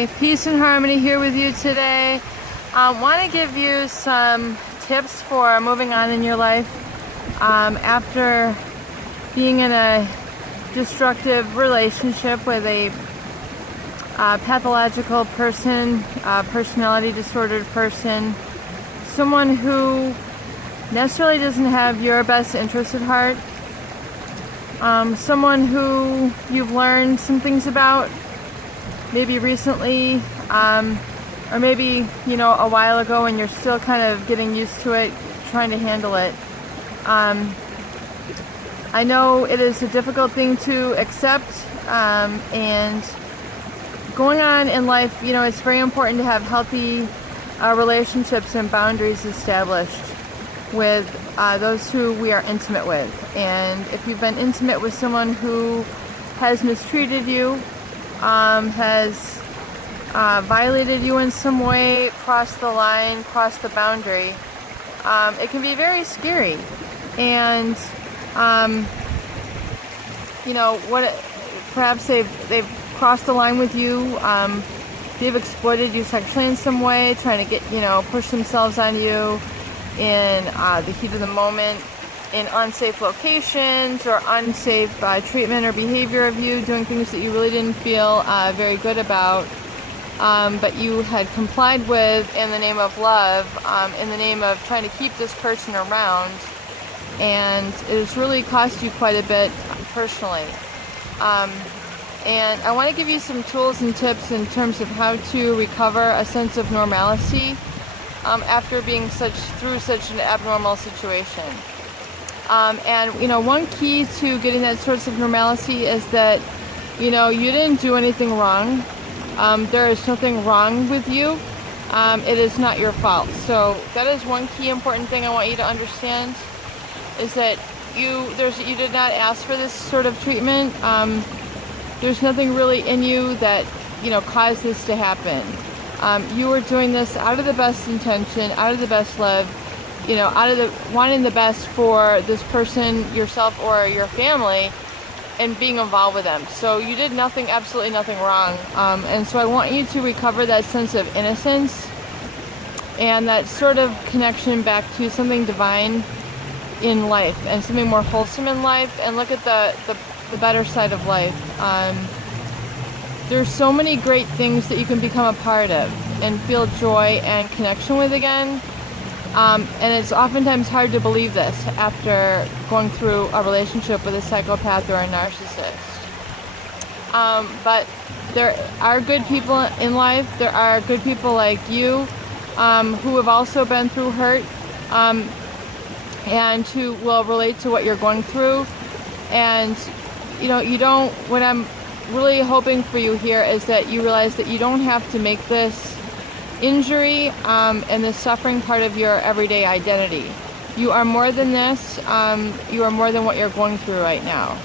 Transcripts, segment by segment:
Hey, peace and harmony here with you today. Want to give you some tips for moving on in your life after being in a destructive relationship with a pathological person, personality disordered person, someone who necessarily doesn't have your best interest at heart, someone who you've learned some things about, maybe recently, or maybe, a while ago, and you're still kind of getting used to it, trying to handle it. I know it is a difficult thing to accept, and going on in life, it's very important to have healthy relationships and boundaries established with those who we are intimate with. And if you've been intimate with someone who has mistreated you, has violated you in some way, crossed the line, crossed the boundary, it can be very scary. And perhaps they've crossed the line with you, they've exploited you sexually in some way, trying to push themselves on you in the heat of the moment, in unsafe locations, or unsafe treatment or behavior of you, doing things that you really didn't feel very good about, but you had complied with in the name of love, in the name of trying to keep this person around, and it has really cost you quite a bit personally. And I want to give you some tools and tips in terms of how to recover a sense of normalcy after being through such an abnormal situation. And one key to getting that source of normalcy is that you didn't do anything wrong. There is nothing wrong with you. It is not your fault. So that is one key important thing I want you to understand, is that you did not ask for this sort of treatment. There's nothing really in you that caused this to happen. You were doing this out of the best intention, out of the best love, out of the wanting the best for this person, yourself, or your family, and being involved with them. So you did absolutely nothing wrong. And so I want you to recover that sense of innocence and that sort of connection back to something divine in life and something more wholesome in life, and look at the better side of life. There's so many great things that you can become a part of and feel joy and connection with again. And it's oftentimes hard to believe this after going through a relationship with a psychopath or a narcissist. But there are good people in life. There are good people like you who have also been through hurt and who will relate to what you're going through. And what I'm really hoping for you here is that you realize that you don't have to make this injury and this suffering part of your everyday identity. You are more than this. You are more than what you're going through right now.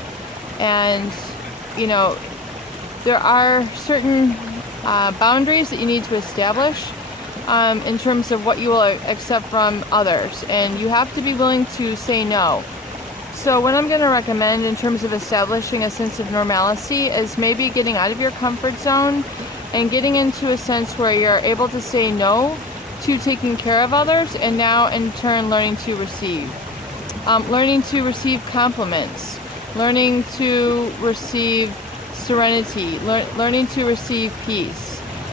And there are certain boundaries that you need to establish in terms of what you will accept from others, and you have to be willing to say no. So what I'm going to recommend in terms of establishing a sense of normalcy is maybe getting out of your comfort zone and getting into a sense where you're able to say no to taking care of others, and now in turn learning to receive. Learning to receive compliments, learning to receive serenity, learning to receive peace.